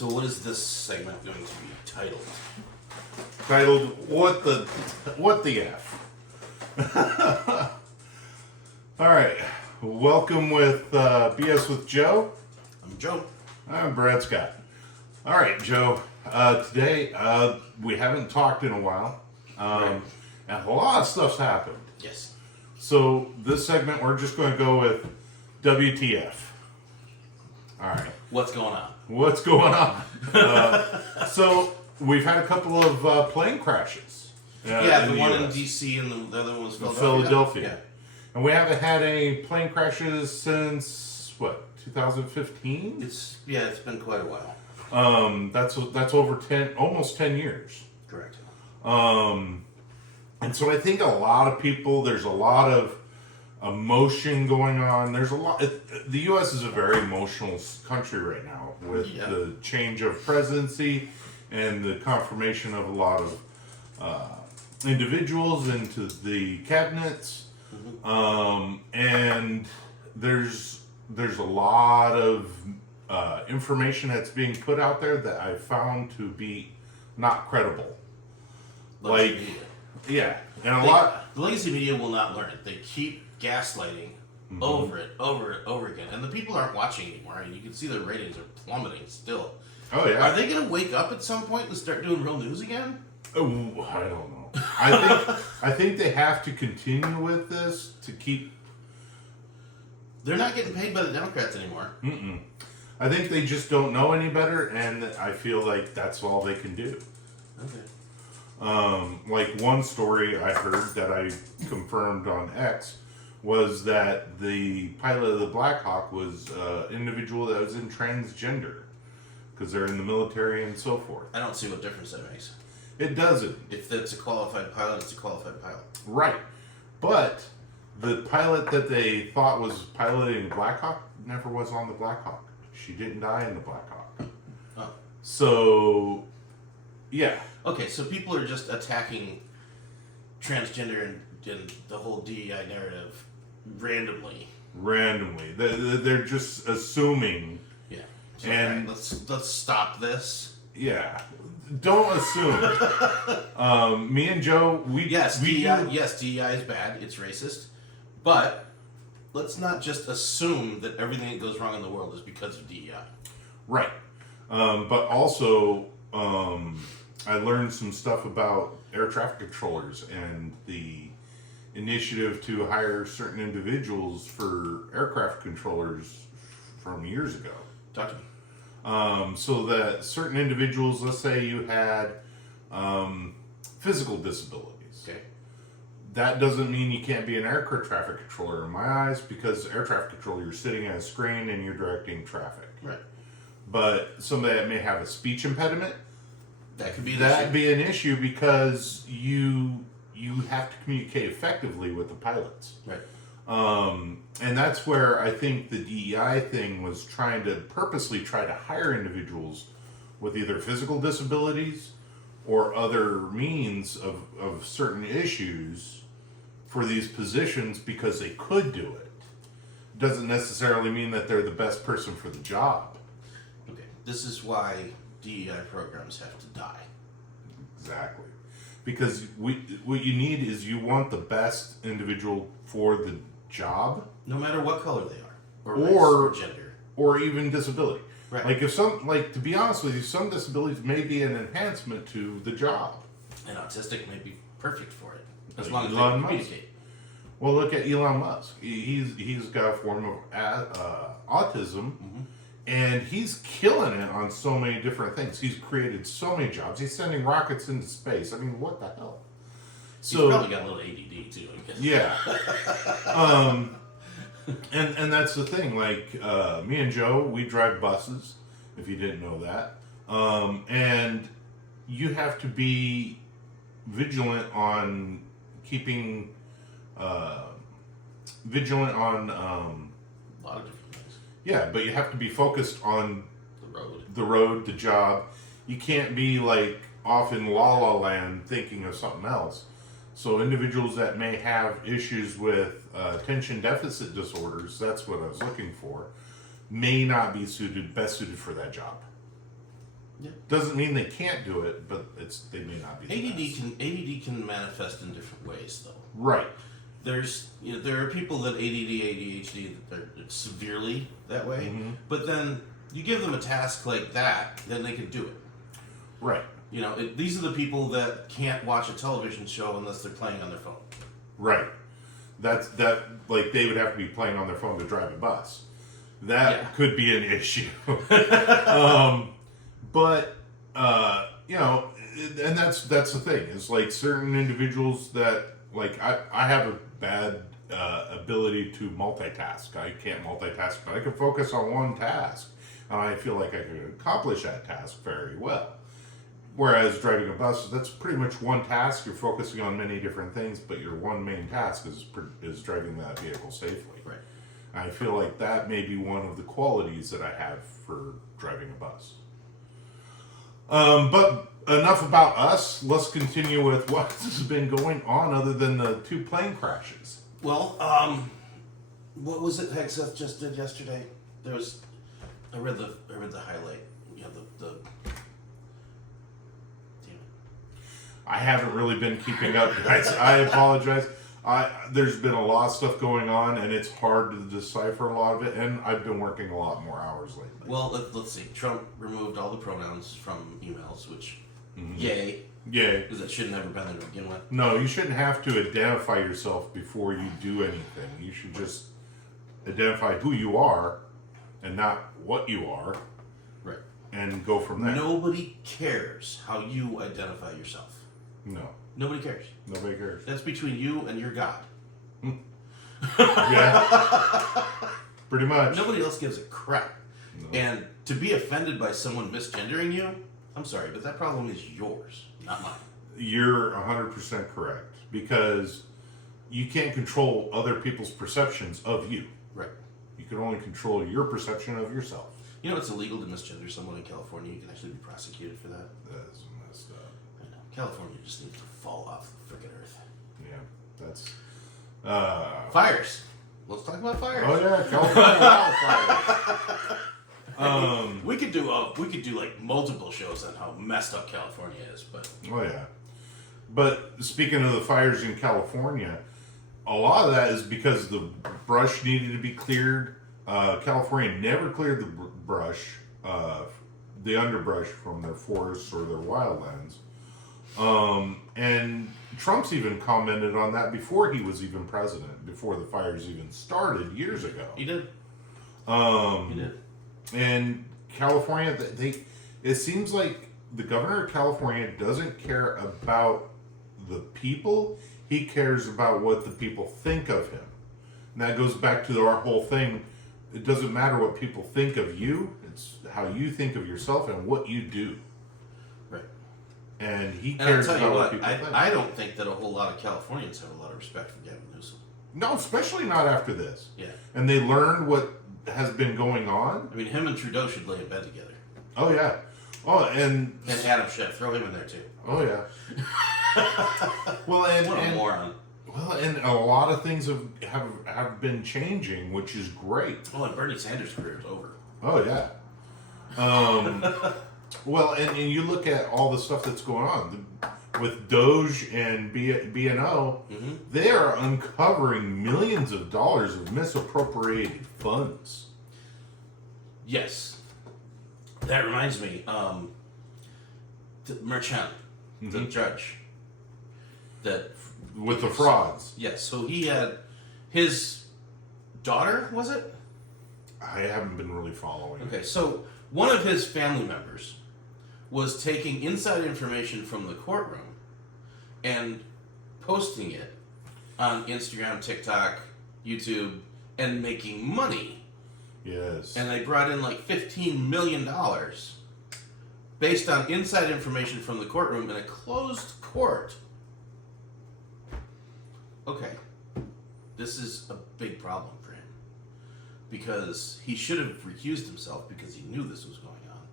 So what is this segment going to be titled? Titled What the F? Alright, welcome with BS with Joe. I'm Joe. I'm Brad Scott. Alright, Joe, today we haven't talked in a while, Right. and a lot of stuff's happened. Yes. So this segment we're just going to go with WTF. Alright. What's going on? What's going on? So we've had a couple of plane crashes. Yeah, the one in US. D.C. and the other one was Philadelphia. Yeah. And we haven't had any plane crashes since, what, 2015? It's been quite a while. That's over 10, almost 10 years. Correct. And so I think a lot of people, there's a lot of emotion going on. There's a lot. The U.S. is a very emotional country right now with Yeah. the change of presidency and the confirmation of a lot of individuals into the cabinets. And there's a lot of information that's being put out there that I found to be not credible. Legacy Like, media. yeah, and The legacy media will not learn it. They keep gaslighting over it, over again. And the people aren't watching anymore. I mean, you can see their ratings are plummeting still. Oh yeah. Are they going to wake up at some point and start doing real news again? Oh, I don't know. I think they have to continue with this to keep. They're not getting paid by the Democrats anymore. I think they just don't know any better, and I feel like that's all they can do. Okay. Like one story I heard that I confirmed on X was that the pilot of the Black Hawk was an individual that was in transgender because they're in the military and so forth. I don't see what difference that makes. It doesn't. If it's a qualified pilot, it's a qualified pilot. Right. But the pilot that they thought was piloting the Black Hawk never was on the Black Hawk. She didn't die in the Black Hawk. Oh. So, yeah. Okay, so people are just attacking transgender and the whole DEI narrative randomly. Randomly. They're just assuming. Yeah. So, And- alright, let's stop this. Yeah. Don't assume. Me and Joe, we Yes, we DEI. do- Yes, DEI is bad. It's racist, but let's not just assume that everything that goes wrong in the world is because of DEI. Right. But also, I learned some stuff about air traffic controllers and the initiative to hire certain individuals for aircraft controllers from years ago. Talk to me. So that certain individuals, let's say you had physical disabilities. Okay. That doesn't mean you can't be an air traffic controller in my eyes, because air traffic controller, you're sitting at a screen and you're directing traffic. Right. But somebody that may have a speech impediment, That could be an that'd issue. be an issue because you have to communicate effectively with the pilots. Right. And that's where I think the DEI thing was trying to purposely try to hire individuals with either physical disabilities or other means of certain issues for these positions because they could do it. Doesn't necessarily mean that they're the best person for the job. Okay. This is why DEI programs have to die. Exactly. Because what you need is you want the best individual for the job, No matter what color they are, or race, Or- or gender. or even disability. Right. Like to be honest with you, some disabilities may be an enhancement to the job. And autistic may be perfect for it, as Like long as they Elon can Musk. communicate. Well, look at Elon Musk. He's got a form of autism, and he's killing it on so many different things. He's created so many jobs. He's sending rockets into space. I mean, what the hell? He's probably got a little ADD too. I guess. Yeah. And that's the thing. Like me and Joe, we drive buses. If you didn't know that, and you have to be vigilant on keeping vigilant on. A lot of different things. Yeah, but you have to be focused on The road. the job. You can't be like off in la la land thinking of something else. So individuals that may have issues with attention deficit disorders, that's what I was looking for, may not be best suited for that job. Yeah. Doesn't mean they can't do it, but they may not be. ADD can manifest in different ways, though. Right. There are people that ADD, ADHD that are severely that way, Mhm. but then you give them a task like that, then they can do it. Right. These are the people that can't watch a television show unless they're playing on their phone. Right. Like they would have to be playing on their phone to drive a bus. That could be an issue. But and that's the thing. Is like certain individuals that like I have a bad ability to multitask. I can't multitask, but I can focus on one task, and I feel like I can accomplish that task very well. Whereas driving a bus, that's pretty much one task. You're focusing on many different things, but your one main task is driving that vehicle safely. Right. I feel like that may be one of the qualities that I have for driving a bus. But enough about us. Let's continue with what has been going on other than the 2 plane crashes. Well, what was it Hegseth just did yesterday? I read the highlight. The I haven't really been keeping up, guys. I apologize. There's been a lot of stuff going on, and it's hard to decipher a lot of it, and I've been working a lot more hours lately. Well, let's see. Trump removed all the pronouns from emails, which, yay. Yay. Because it should never been there to begin with. No, you shouldn't have to identify yourself before you do anything. You should just identify who you are and not what you are. Right. And go from there. Nobody cares how you identify yourself. No. Nobody cares. Nobody cares. That's between you and your God. Yeah. Pretty much. Nobody else gives a crap. No. And to be offended by someone misgendering you, I'm sorry, but that problem is yours, not mine. You're 100% correct. Because you can't control other people's perceptions of you. Right. You can only control your perception of yourself. You know it's illegal to misgender someone in California? You can actually be prosecuted for that. That's messed up. I know. California just needs to fall off the frickin' earth. Yeah. That's... Fires. Let's talk about fires. Oh yeah, California wildfires. We could do like multiple shows on how messed up California is, but Oh yeah. But speaking of the fires in California, a lot of that is because the brush needed to be cleared. California never cleared the brush, the underbrush from their forests or their wildlands. And Trump's even commented on that before he was even president, before the fires even started years ago. he did. He did. And California, it seems like the governor of California doesn't care about the people. He cares about what the people think of him. And that goes back to our whole thing. It doesn't matter what people think of you. It's how you think of yourself and what you do. Right. And he And I'll cares tell you about what what, people think. I don't think that a whole lot of Californians have a lot of respect for Gavin Newsom. No, especially not after this. Yeah. And they learned what has been going on. I mean, him and Trudeau should lay in bed together. Oh, yeah. Oh, and Adam Schiff, throw him in there too. oh, yeah. Well, What a moron. Well, and a lot of things have been changing, which is great. Oh, and Bernie Sanders' career is over. Oh yeah. Well, and you look at all the stuff that's going on with Doge and BNO. Mm-hmm. They are uncovering millions of dollars of misappropriated funds. Yes. That reminds me, Merchant, the judge, that With the frauds. yes, so he had his daughter, was it? I haven't been really following. Okay, so one of his family members was taking inside information from the courtroom and posting it on Instagram, TikTok, YouTube, and making money. Yes. And they brought in like $15 million based on inside information from the courtroom in a closed court. Okay, this is a big problem for him because he should have recused himself because he knew this was going on.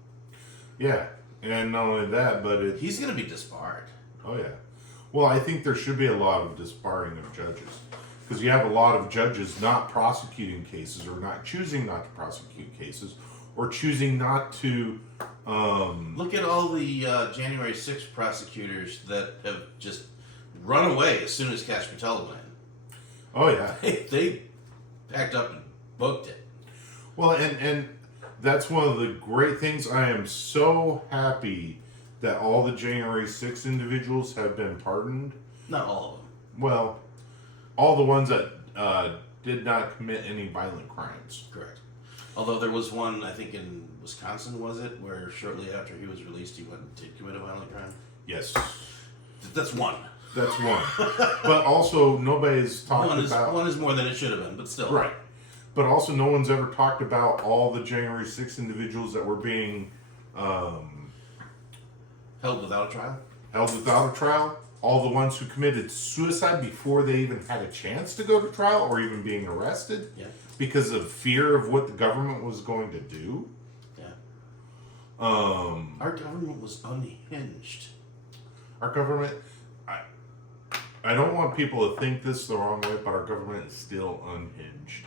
Yeah, and not only that, but He's going to be disbarred. Oh yeah. Well, I think there should be a lot of disbarring of judges because you have a lot of judges not prosecuting cases or not choosing not to prosecute cases or choosing not to Look at all the January 6th prosecutors that have just run away as soon as Cash Patel went. Oh yeah. They packed up and booked it. Well, and that's one of the great things. I am so happy that all the January 6th individuals have been pardoned. Not all of them. Well, all the ones that did not commit any violent crimes. Correct. Although there was one, I think in Wisconsin, was it, where shortly after he was released, he went and did commit a violent crime? Yes. That's one. That's one. But also, nobody's talked about... One is more than it should have been, but still. Right. But also, no one's ever talked about all the January 6th individuals that were being held without a trial? Held without a trial. All the ones who committed suicide before they even had a chance to go to trial or even being arrested. Yeah. Because of fear of what the government was going to do. Yeah. Our Our government was unhinged. government... I don't want people to think this the wrong way, but our government is still unhinged.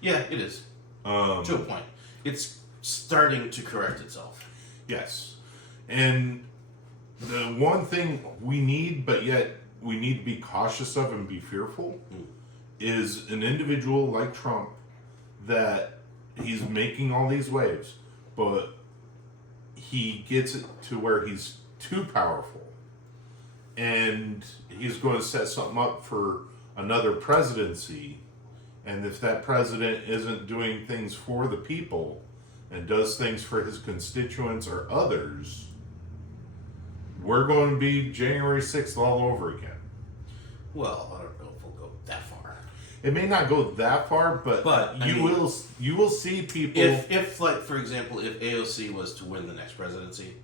Yeah, it is. To a point. It's starting to correct itself. Yes. And the one thing we need, but yet we need to be cautious of and be fearful, is an individual like Trump that he's making all these waves, but he gets it to where he's too powerful. And he's going to set something up for another presidency. And if that president isn't doing things for the people and does things for his constituents or others, we're going to be January 6th all over again. Well, I don't know if we'll go that far. It may not go that far, but you will see people. If like for example, if AOC was to win the next presidency,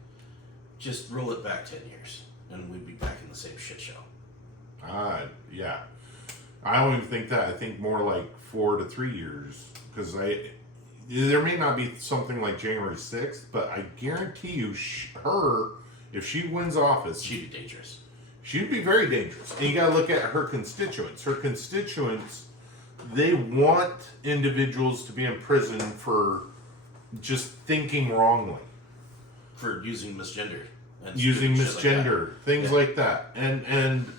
just roll it back 10 years, and we'd be back in the same shit show. Yeah. I don't even think that. I think more like 4 to 3 years, because there may not be something like January 6th, but I guarantee you, if she wins office, She'd be dangerous. She'd be very dangerous. And you got to look at her constituents. Her constituents, they want individuals to be in prison for just thinking wrongly. For using misgender. And Using stupid shit misgender, things Yeah. like that. And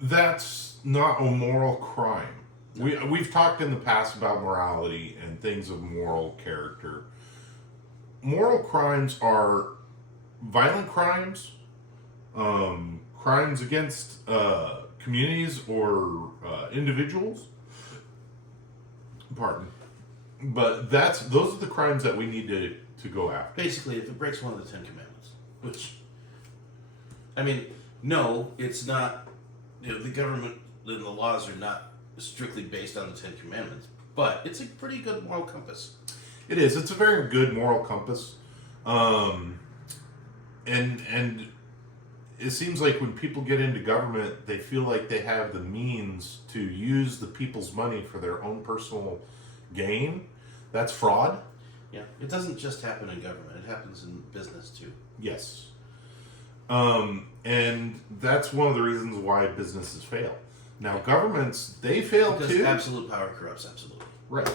that's not a moral crime. We've talked in the past about morality and things of moral character. Moral crimes are violent crimes, crimes against communities or individuals. Pardon. But those are the crimes that we need to go after. Basically, if it breaks one of the 10 Commandments, which, I mean, no, it's not. The government and the laws are not strictly based on the 10 Commandments, but it's a pretty good moral compass. It is. It's a very good moral compass. And it seems like when people get into government, they feel like they have the means to use the people's money for their own personal gain. That's fraud. Yeah, it doesn't just happen in government; it happens in business too. Yes. And that's one of the reasons why businesses fail. Now, governments, they fail because too. Absolute power corrupts absolutely. Right.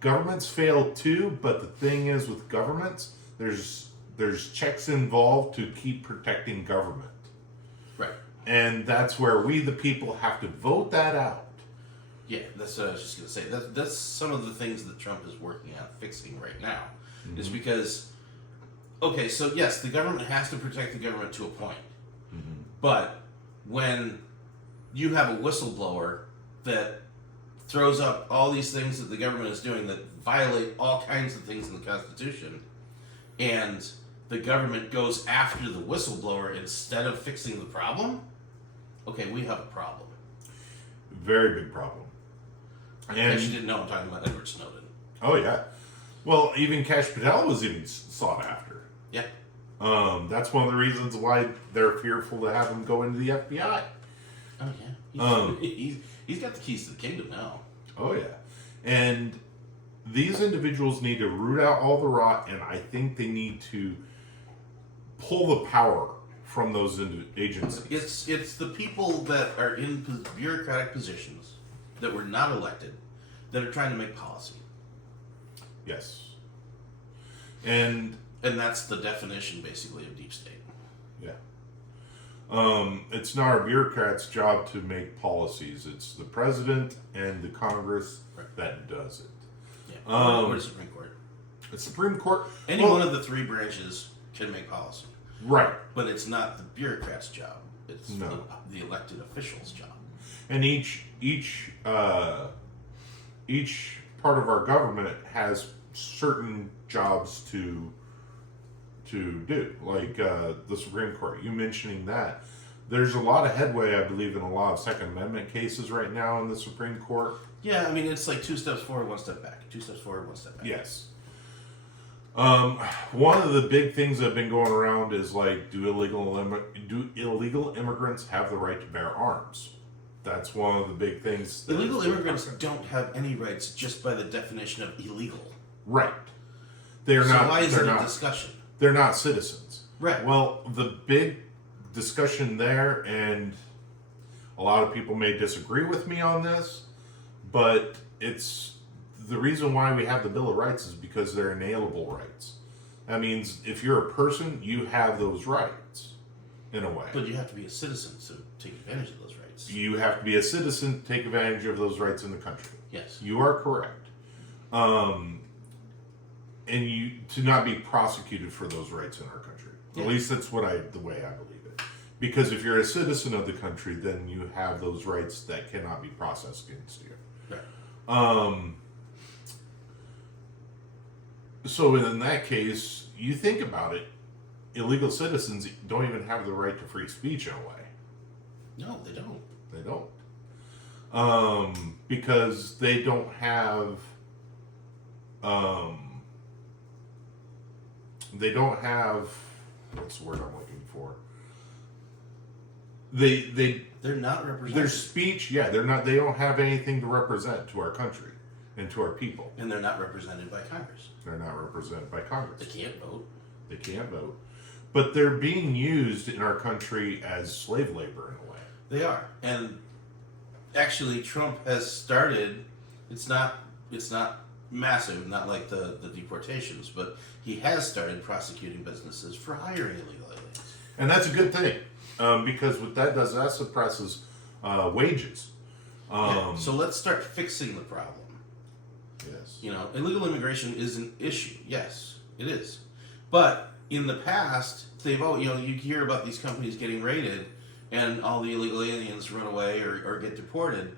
Governments fail too, but the thing is with governments, there's checks involved to keep protecting government. Right. And that's where we, the people, have to vote that out. Yeah, that's what I was just going to say. That's some of the things that Trump is working on fixing right now. Mm-hmm. Is because, okay, so yes, the government has to protect the government to a point. Mm-hmm. But when you have a whistleblower that throws up all these things that the government is doing that violate all kinds of things in the Constitution, and the government goes after the whistleblower instead of fixing the problem, okay, we have a problem. Very big problem. In case you didn't know, I'm talking about Edward Snowden. Oh, yeah. Well, even Cash Patel was even sought after. Yeah. That's one of the reasons why they're fearful to have him go into the FBI. Oh, yeah. He's got the keys to the kingdom now. Oh, yeah. And these individuals need to root out all the rot, and I think they need to pull the power from those agencies. It's the people that are in bureaucratic positions that were not elected that are trying to make policy. Yes. And that's the definition, basically, of deep state. yeah. It's not our bureaucrats' job to make policies. It's the president and the Congress that does it. Yeah. Or the Supreme Court. The Supreme Court. Any one of the three branches can make policy. Right. But it's not the bureaucrat's job. It's No. the elected official's job. And each part of our government has certain jobs to do, like the Supreme Court. You mentioning that, there's a lot of headway, I believe, in a lot of Second Amendment cases right now in the Supreme Court. Yeah, I mean, it's like 2 steps forward, 1 step back. 2 steps forward, 1 step back. Yes. One of the big things that have been going around is like, do illegal immigrants have the right to bear arms? That's one of the big things. Illegal immigrants don't have any rights just by the definition of illegal. Right. They're So not. why is they're it a not. discussion? They're not citizens. Right. Well, the big discussion there, and a lot of people may disagree with me on this, but it's the reason why we have the Bill of Rights is because they're inalienable rights. That means if you're a person, you have those rights, in a way. But you have to be a citizen to take advantage of those rights. You have to be a citizen to take advantage of those rights in the country. Yes. You are correct. And you to not be prosecuted for those rights in our country. Yeah. At least that's the way I believe it. Because if you're a citizen of the country, then you have those rights that cannot be processed against you. Right. So in that case, you think about it, illegal citizens don't even have the right to free speech in a way. No, they don't. They don't. Because they don't have what's the word I'm looking for? They're not represented. Their speech, they don't have anything to represent to our country and to our people. And they're not represented by Congress. They're not represented by Congress. They can't vote. They can't vote. But they're being used in our country as slave labor in a way. They are. And actually Trump has started, it's not massive, not like the deportations, but he has started prosecuting businesses for hiring illegal aliens. And that's a good thing. Because what that does, that suppresses wages. So let's start fixing the problem. Yes. You know, illegal immigration is an issue. Yes, it is. But in the past, you hear about these companies getting raided and all the illegal aliens run away or get deported.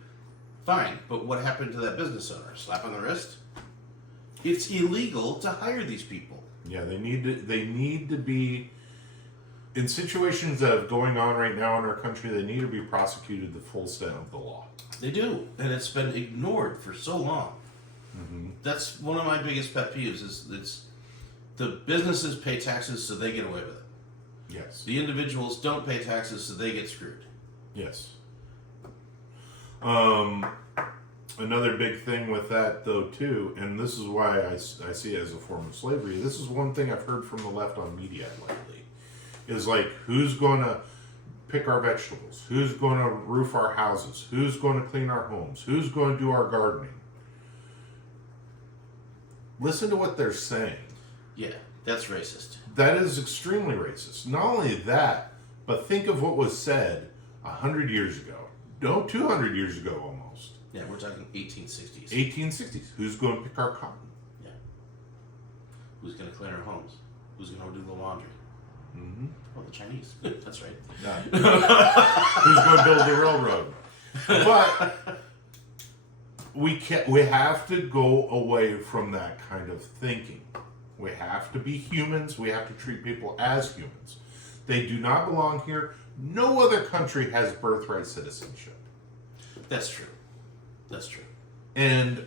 Fine, but what happened to that business owner? Slap on the wrist? It's illegal to hire these people. Yeah, they need to be in situations that are going on right now in our country. They need to be prosecuted the full extent of the law. They do, and it's been ignored for so long. Mm-hmm. That's one of my biggest pet peeves. It's the businesses pay taxes so they get away with it. Yes. The individuals don't pay taxes so they get screwed. Yes. Another big thing with that, though, too, and this is why I see it as a form of slavery. This is one thing I've heard from the left on media lately. Is like, who's going to pick our vegetables? Who's going to roof our houses? Who's going to clean our homes? Who's going to do our gardening? Listen to what they're saying. Yeah, that's racist. That is extremely racist. Not only that, but think of what was said 100 years ago. No, 200 years ago almost. Yeah, we're talking 1860s. 1860s. Who's going to pick our cotton? Yeah. Who's going to clean our homes? Who's going to do the laundry? Mm-hmm. Oh, the Chinese. That's right. Who's going to build the railroad? But we have to go away from that kind of thinking. We have to be humans. We have to treat people as humans. They do not belong here. No other country has birthright citizenship. That's true. That's true. And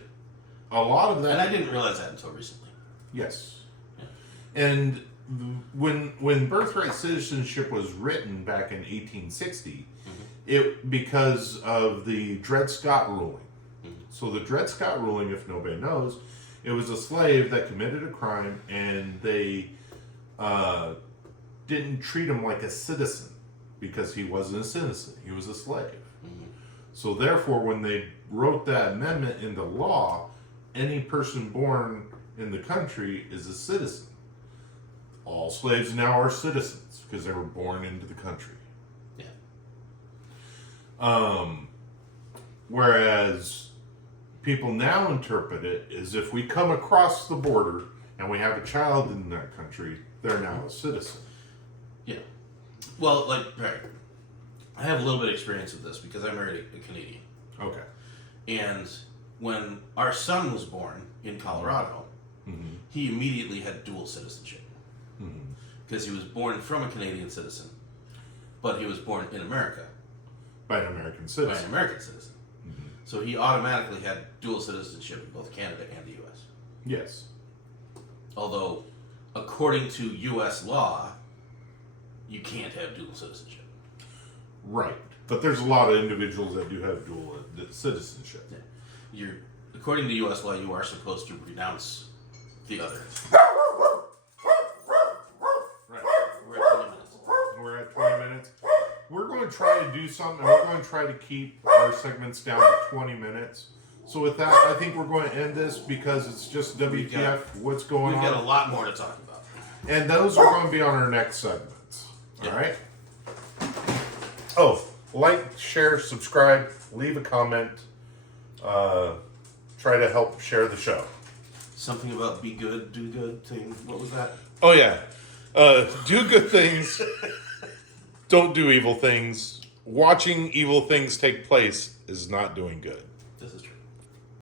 a lot of that... And I didn't realize that until recently. Yes. Yeah. And when birthright citizenship was written back in 1860, because of the Dred Scott ruling. Mm-hmm. So the Dred Scott ruling, if nobody knows, it was a slave that committed a crime, and they didn't treat him like a citizen because he wasn't a citizen. He was a slave. Mm-hmm. So therefore, when they wrote that amendment into law, any person born in the country is a citizen. all slaves now are citizens because they were born into the country. Yeah. Whereas people now interpret it as if we come across the border and we have a child in that country, they're now a citizen. Yeah. Well, like, right. I have a little bit of experience with this because I married a Canadian. Okay. And when our son was born in Colorado, he immediately had dual citizenship. Because he was born from a Canadian citizen, but he was born in America. By an American By citizen. an American citizen. So he automatically had dual citizenship in both Canada and the U.S. Yes. Although, according to U.S. law, you can't have dual citizenship. Right. But there's a lot of individuals that do have dual citizenship. Yeah. According to U.S. law, you are supposed to renounce the other. Right. We're at 20 minutes. We're at 20 minutes. We're going to try to do something, and we're going to try to keep our segments down to 20 minutes. So with that, I think we're going to end this because it's just WTF, what's going on. We've got a lot more to talk about. And those are going to be on our next segments. Yeah. All right? Oh, like, share, subscribe, leave a comment. Try to help share the show. Something about be good, do good thing. What was that? Oh, yeah. Do good things. Don't do evil things. Watching evil things take place is not doing good.